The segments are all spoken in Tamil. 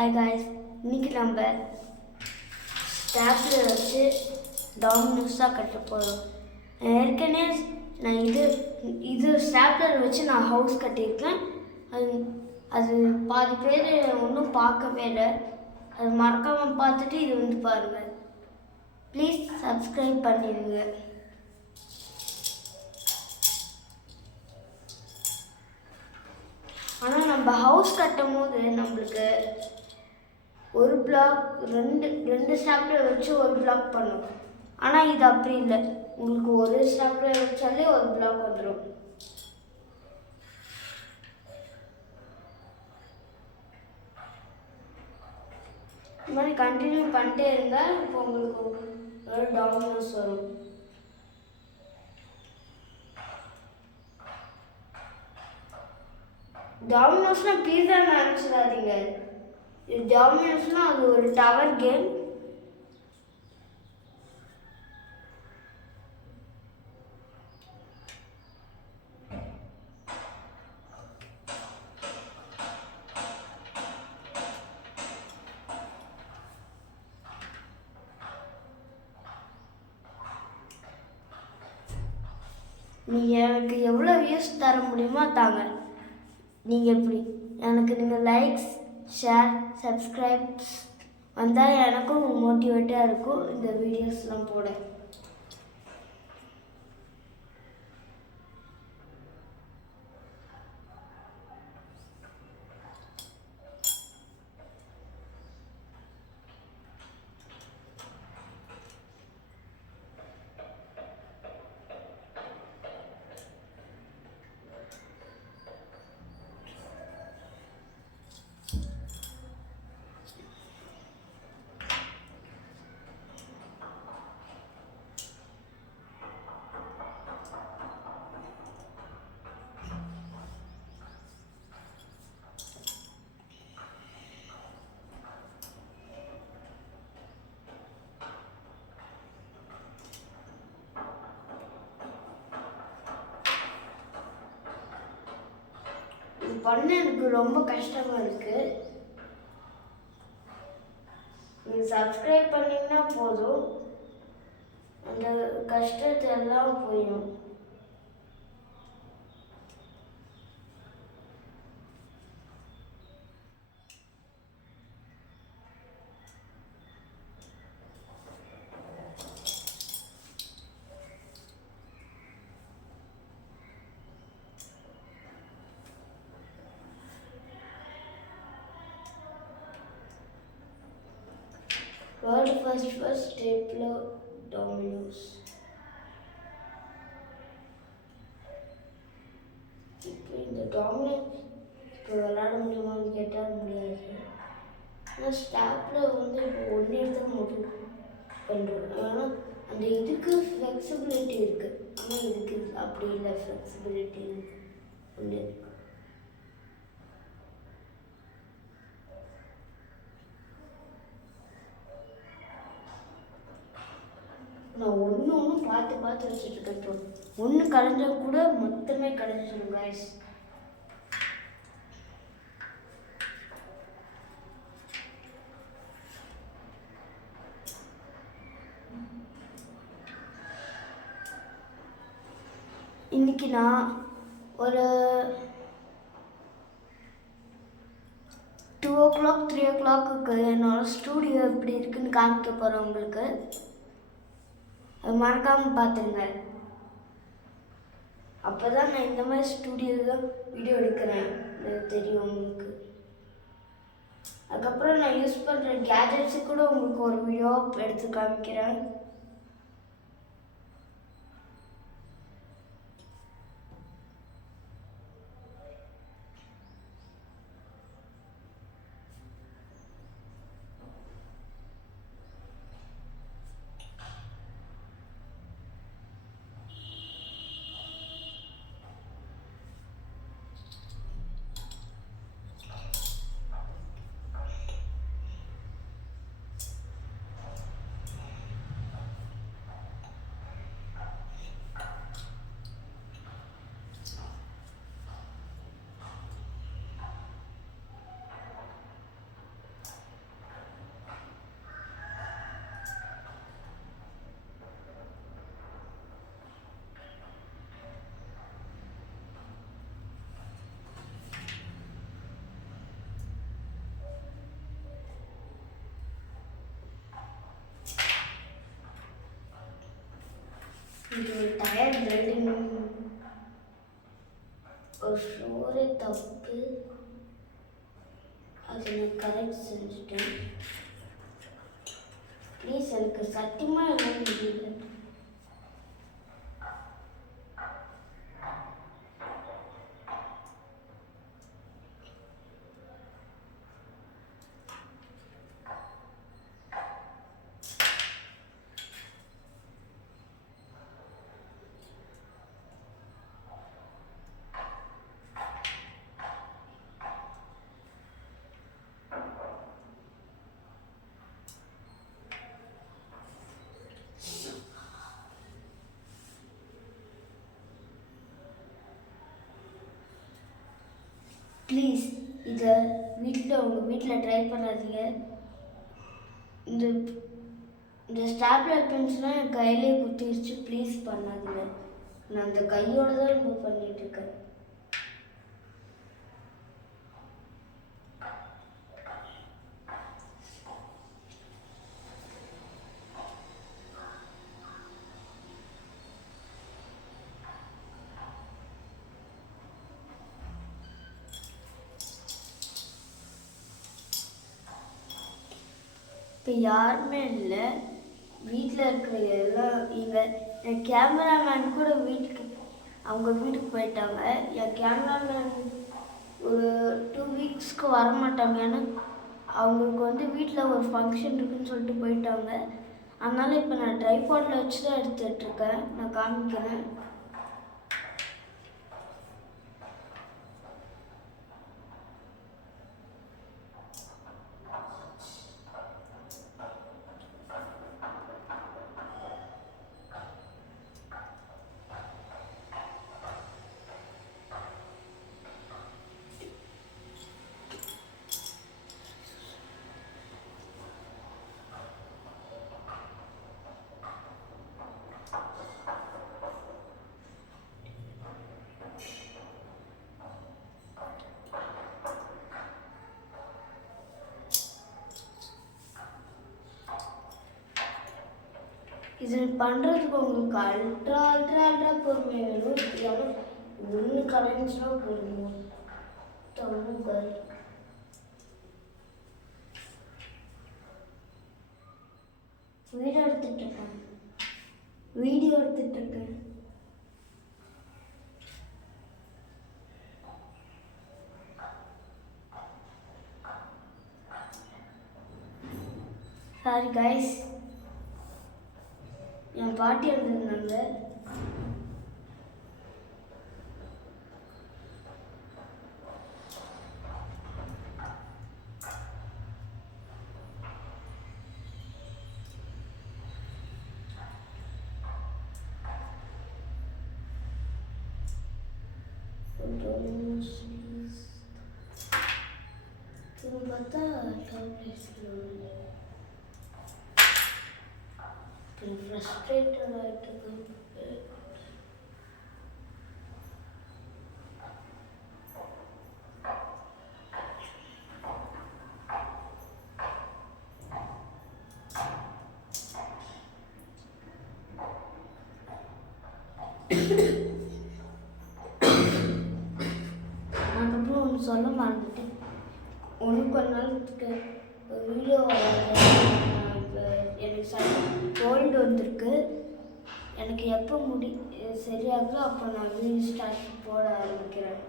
ஹாய் காய்ஸ், இன்றைக்கி நம்ம ஸ்டாப்பில் வச்சு டாமினோஸாக கட்ட போகிறோம். ஏற்கனவே நான் இது ஸ்டாப்லர் வச்சு நான் ஹவுஸ் கட்டியிருக்கேன். அது பாதி பேர் ஒன்றும் பார்க்கவே இல்லை. அது மறக்காமல் பார்த்துட்டு இது பாருங்கள். ப்ளீஸ் சப்ஸ்கிரைப் பண்ணிடுங்க. ஆனால் நம்ம ஹவுஸ் கட்டும் போது நம்மளுக்கு ஒரு பிளாக் ரெண்டு ஸ்டாப்லர் வச்சு ஒரு பிளாக் பண்ணும். ஆனால் இது அப்படி இல்லை, உங்களுக்கு ஒரு ஸ்டாப்லர் வச்சாலே ஒரு பிளாக் வந்துடும். இந்த மாதிரி கண்டினியூ பண்ணிட்டே இருந்தால் இப்போ உங்களுக்கு ஒரு டாமினோஸ் வரும். டாமினோஸ்னால் பீஸா நினச்சிடாதீங்க. இது டாமினோஸ்னால் அது ஒரு டவர் கேம். நீங்கள் எனக்கு எவ்வளோ வியூஸ் தர முடியுமோ தாங்க. நீங்கள் நீங்கள் லைக்ஸ், ஷேர், சப்ஸ்கிரைப்ஸ் வந்தால் எனக்கும் மோட்டிவேட்டாக இருக்கும் இந்த வீடியோஸ்லாம் போட. பண்ண எனக்கு ரொம்ப கஷ்டமாக இருக்குது. நீங்கள் சப்ஸ்கிரைப் பண்ணிங்கன்னா போதும், அந்த கஷ்டத்தை எல்லாம் போயிடும். World first stapler dominoes. இப்போ இந்த டாமினோஸ் இப்போ விளையாட முடியுமான்னு கேட்டால் முடியாது. ஆனால் ஸ்டாப்பில் இப்போ ஒன்று எடுத்து முடிவு பண்ணுறோம். ஆனால் அந்த இதுக்கு ஃப்ளெக்சிபிலிட்டி இருக்குது. ஆனால் இதுக்கு அப்படி இல்லை, ஃப்ளெக்சிபிலிட்டி ஒன்று இருக்குது. நான் ஒன்று பார்த்து வச்சுட்ருக்கேன். ஒன்று கலைஞ்சால் கூட மொத்தமே கலைஞ்சிடும் காய்ஸ். இன்னைக்கு நான் ஒரு 2 o'clock 3 o'clock என்னோட ஸ்டூடியோ எப்படி இருக்குன்னு காமிக்க போகிறேன் உங்களுக்கு. அது மறக்காமல் பார்த்துருங்க. அப்போ தான் நான் இந்த மாதிரி ஸ்டூடியோவில் வீடியோ எடுக்கிறேன் தெரியும் உங்களுக்கு. அதுக்கப்புறம் நான் யூஸ் பண்ணுற கேஜெட்ஸு கூட உங்களுக்கு ஒரு வீடியோ எடுத்து காமிக்கிறேன். இது ஒரு டயர் பில்டிங் ஒரு ஃப்ளோரே தப்பு, அதை நான் கரெக்ட் செஞ்சுட்டேன். ப்ளீஸ் எனக்கு சத்தியமாக என்ன முடியல. ப்ளீஸ் இதை உங்கள் வீட்டில் ட்ரை பண்ணாதீங்க. இந்த இந்த ஸ்டாப்லர் பென்சிலாம் என் கையிலே குத்திடுச்சு. ப்ளீஸ் பண்ணாதீங்க. நான் அந்த கையோடு தான் இப்போ பண்ணிகிட்ருக்கேன். இப்போ யாருமே இல்லை, வீட்டில் இருக்கிற எல்லாம் என் கேமராமேன் கூட அவங்க வீட்டுக்கு போயிட்டாங்க. என் கேமராமேன் ஒரு 2 வீக்ஸ்க்கு வரமாட்டாங்க. ஏன்னா அவங்களுக்கு வீட்டில் ஒரு ஃபங்க்ஷன் இருக்குன்னு சொல்லிட்டு போயிட்டாங்க. அதனால் இப்போ நான் ட்ரைபாடில் வச்சு தான் எடுத்துகிட்ருக்கேன். நான் காமிக்கிறேன். இது பண்ணுறதுக்கு உங்களுக்கு அல்ட்ரா பொறுமை வேணும். இல்லாமல் ஒன்று கலைஞ்சுனா போதும். தொழுங்கள் வீடியோ எடுத்துட்ருக்கேன். சாரி கைஸ், என் பாட்டி வந்திருந்தாங்க. பார்த்தா frustrated ஆகிட்டு. அதுக்கப்புறம் ஒன்று சொல்ல மறந்துட்டேன். கொஞ்ச நாளுக்கு வீடியோ எனக்கு கோல்டு வந்திருக்கு. எனக்கு எப்போ சரியாகுதோ அப்போ நான் வீடியோ ஸ்டார்ட் போட ஆரம்பிக்கிறேன்.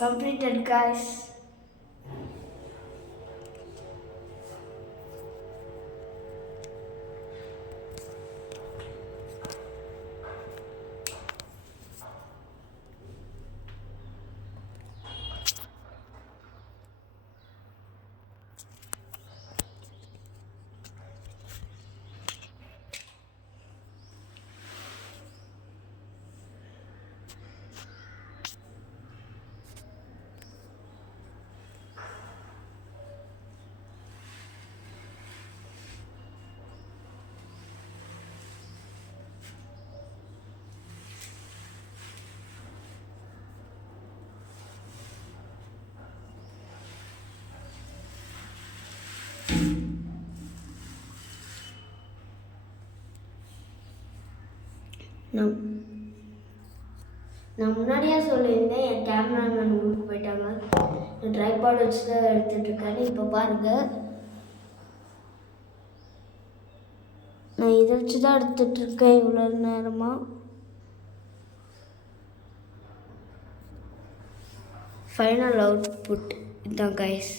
Completed, guys. நான் நான் முன்னாடியே சொல்லியிருந்தேன், என் கேமராமேன் ஊருக்கு போயிட்டாங்க. நான் ட்ரைபாட் வச்சு தான் எடுத்துகிட்ருக்கேன். இப்போ பாருங்கள், நான் இதை வச்சு தான் எடுத்துகிட்ருக்கேன் இவ்வளோ நேரமாக. ஃபைனல் அவுட்புட் இதுதான் கைஸ்.